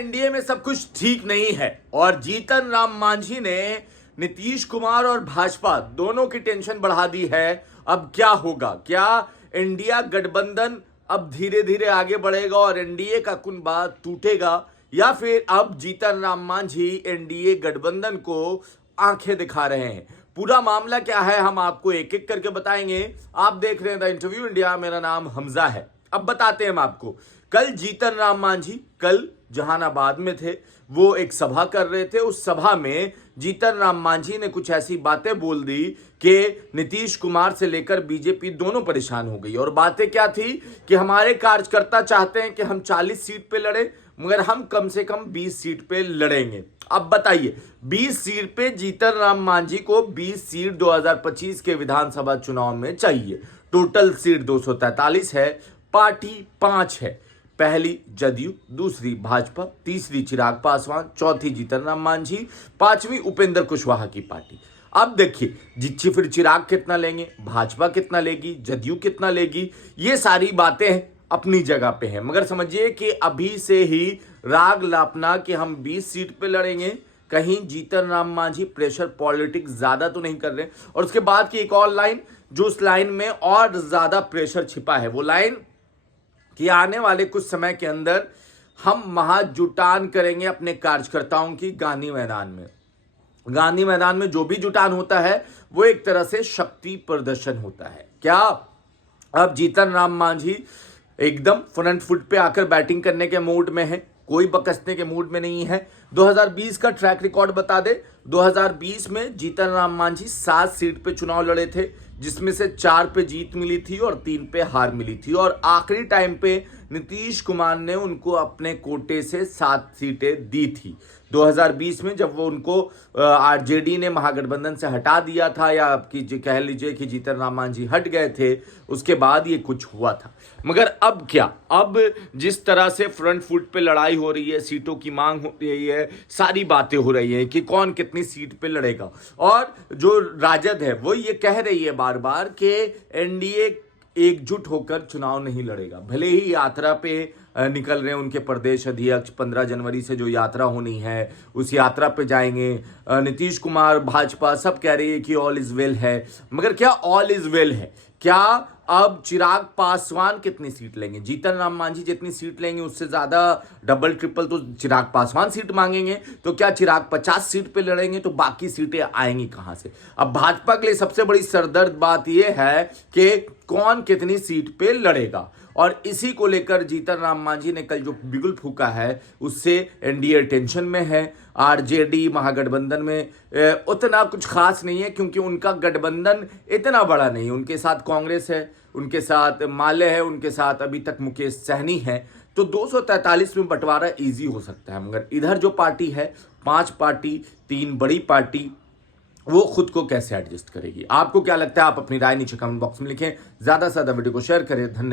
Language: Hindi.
एनडीए में सब कुछ ठीक नहीं है और जीतन राम मांझी ने नीतीश कुमार और भाजपा दोनों की टेंशन बढ़ा दी है। अब क्या होगा? क्या इंडिया गठबंधन अब धीरे धीरे आगे बढ़ेगा और एनडीए का कुनबा टूटेगा, या फिर अब जीतन राम मांझी एनडीए गठबंधन को आंखें दिखा रहे हैं? पूरा मामला क्या है हम आपको एक एक करके बताएंगे। आप देख रहे हैं द इंटरव्यू इंडिया, मेरा नाम हमजा है। अब बताते हैं हम आपको। कल जीतन राम मांझी कल जहानाबाद में थे, वो एक सभा कर रहे थे। उस सभा में जीतन राम मांझी ने कुछ ऐसी बातें बोल दी कि नीतीश कुमार से लेकर बीजेपी दोनों परेशान हो गई। और बातें क्या थी कि हमारे कार्यकर्ता चाहते हैं कि हम 40 सीट पे लड़े, मगर हम कम से कम 20 सीट पे लड़ेंगे। अब बताइए, 20 सीट पे जीतन राम मांझी को 20 सीट 2025 के विधानसभा चुनाव में चाहिए। टोटल सीट 243 है, पार्टी 5 है। पहली जदयू, दूसरी भाजपा, तीसरी चिराग पासवान, चौथी जीतन राम मांझी, पांचवी उपेंद्र कुशवाहा की पार्टी। अब देखिए जिच्ची फिर चिराग कितना लेंगे, भाजपा कितना लेगी, जदयू कितना लेगी, ये सारी बातें अपनी जगह पे हैं। मगर समझिए कि अभी से ही राग लापना कि हम 20 सीट पे लड़ेंगे, कहीं जीतन राम मांझी प्रेशर पॉलिटिक्स ज्यादा तो नहीं कर रहे। और उसके बाद की एक और लाइन, जो उस लाइन में और ज्यादा प्रेशर छिपा है, वो लाइन कि आने वाले कुछ समय के अंदर हम महाजुटान करेंगे अपने कार्यकर्ताओं की गांधी मैदान में। गांधी मैदान में जो भी जुटान होता है वो एक तरह से शक्ति प्रदर्शन होता है। क्या अब जीतन राम मांझी एकदम फ्रंट फुट पे आकर बैटिंग करने के मूड में है, कोई बकसने के मूड में नहीं है? 2020 का ट्रैक रिकॉर्ड बता दे। 2020 में जीतन राम मांझी 7 सीट पे चुनाव लड़े थे, जिसमें से 4 पे जीत मिली थी और 3 पे हार मिली थी। और आखिरी टाइम पे नीतीश कुमार ने उनको अपने कोटे से 7 सीटें दी थी। 2020 में जब वो उनको आरजेडी ने महागठबंधन से हटा दिया था, या आपकी कह लीजिए कि जीतन राम मांझी हट गए थे, उसके बाद ये कुछ हुआ था। मगर अब क्या? अब जिस तरह से फ्रंट फुट पे लड़ाई हो रही है, सीटों की मांग हो रही है, सारी बातें हो रही हैं कि कौन कितनी सीट पे लड़ेगा। और जो राजद है वो ये कह रही है बार बार कि एनडीए एकजुट होकर चुनाव नहीं लड़ेगा। भले ही यात्रा पे निकल रहे हैं उनके प्रदेश अध्यक्ष, 15 जनवरी से जो यात्रा होनी है उस यात्रा पे जाएंगे। नीतीश कुमार, भाजपा सब कह रही है कि ऑल इज वेल है। मगर क्या ऑल इज वेल है? क्या अब चिराग पासवान कितनी सीट लेंगे? जीतन राम मांझी जितनी सीट लेंगे उससे ज्यादा डबल ट्रिपल तो चिराग पासवान सीट मांगेंगे। तो क्या चिराग 50 सीट पे लड़ेंगे? तो बाकी सीटें आएंगी कहां से? अब भाजपा के लिए सबसे बड़ी सरदर्द बात यह है कि कौन कितनी सीट पे लड़ेगा। और इसी को लेकर जीतन राम मांझी ने कल जो बिगुल फूका है उससे एनडीए टेंशन में है। आरजेडी महागठबंधन में उतना कुछ खास नहीं है, क्योंकि उनका गठबंधन इतना बड़ा नहीं। उनके साथ कांग्रेस है, उनके साथ माले है, उनके साथ अभी तक मुकेश सहनी है। तो 243 में बंटवारा इजी हो सकता है। मगर इधर जो पार्टी है, 5 पार्टी, 3 बड़ी पार्टी, वो खुद को कैसे एडजस्ट करेगी? आपको क्या लगता है? आप अपनी राय नीचे कमेंट बॉक्स में लिखें। ज्यादा से ज्यादा वीडियो को शेयर करें। धन्यवाद।